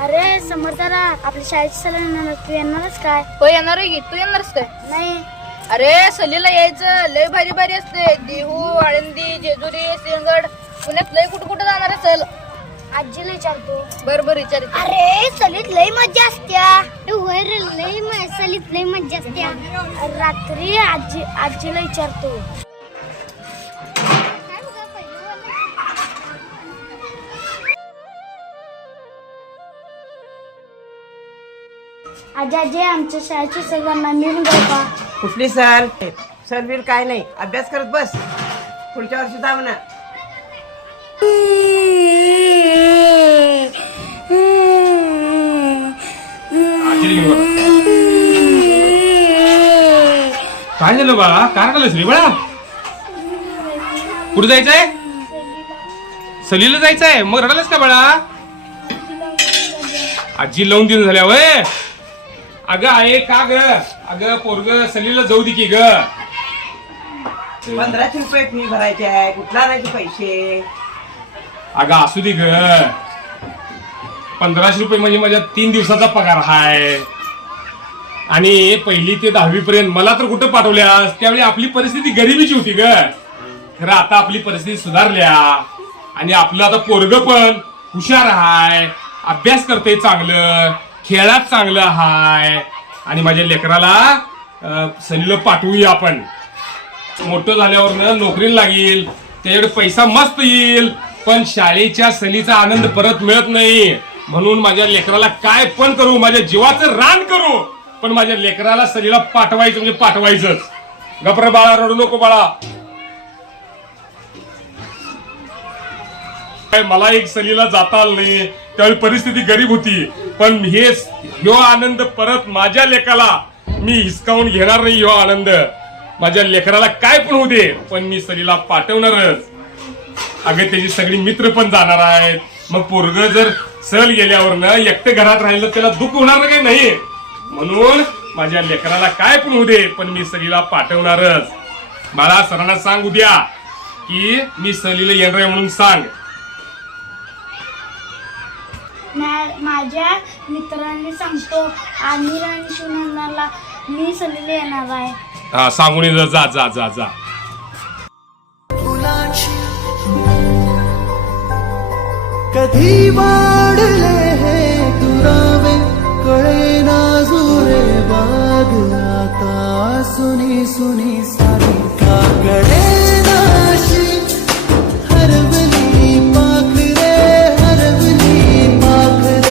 अरे समर्थाला आपल्या शाळेची सलाह येणार तू येणारच काय? हो येणार आहे की. तू येणारच काय? नाही. अरे सलीला यायचं. लय भारी भारी असते. देहू आळंदी जेजुरी सिंहगड. पुण्यात लय कुठं कुठं जाणार चल आजीला विचारतो बर बर विचार अरे सलीत लई मज्जा असत्या. होय रे लई म- सलीत लई मज्जा असत्या. रात्री आजी आजीला विचारतो. आजी आजी आमच्या शाळेची सर्वांना मिळून जाऊ का? कुठली सर? सर बिल काय नाही. अभ्यास करत बस. पुढच्या वर्षी जा म्हणा आश्चर्य घेऊ नका. काय झालं बाळा? काय रडायलास रे बाळा? कुठे जायचंय? सलीला जायचंय. मग रडायलास का बाळा? आजी लावून देऊन झाल्या वय. अगं आहे का ग? अगं पोरग सलीला जाऊ दे की ग. पंधराशे रुपये फी भरायची आहे कुठला आणायचे पैसे? अगं असू दे ग. पंधराशे रुपये म्हणजे माझ्या तीन दिवसाचा पगार हाय. आणि पहिली ते दहावी पर्यंत मला तर कुठं पाठवल्यास? त्यावेळी आपली परिस्थिती गरिबीची होती ग. खरं आता आपली परिस्थिती सुधारल्या. आणि आपलं आता पोरग पण हुशार हाय. अभ्यास करते चांगलं. खेळात चांगलं हाय. आणि माझ्या लेकराला अं, सलीला पाठवूया आपण. मोठं झाल्यावर नोकरीला लागेल. त्याच्याकडे पैसा मस्त येईल. पण शाळेच्या सलीचा आनंद परत मिळत नाही. म्हणून माझ्या लेकराला काय पण करू माझ्या जीवाचं रान करू. पण माझ्या लेकराला सलीला पाठवायचं म्हणजे पाठवायचंच. गप्र बाळा रडू नको बाळा. काय मला एक सलीला जाता आलं नाही त्यावेळी परिस्थिती गरीब होती. पण हे ह्यो आनंद परत माझ्या लेकाला मी हिसकावून घेणार नाही ह्यो आनंद. माझ्या लेकराला काय पण होऊ दे पण मी सलीला पाठवणारच. अगं त्याची सगळी मित्र पण जाणार आहेत. मग पोरग जर सहल गेल्यावर ना एकटे घरात राहिलं त्याला दुःख होणार ना काही? नाही. म्हणून माझ्या लेकराला काय पण होऊ दे पण मी सलीला पाठवणारच. मला सरांना सांग उद्या की मी सलीला येणार आहे म्हणून सांग. माझ्या मित्रांनी सांगतो आमिर आणि सुनंदाला मी सलीला येणार आहे. हा सांगून ये जा जा जा जा. कधी वाढले हे दुरावे कळे ना जुरे बाग आता सुनी सुनी सारी काकडे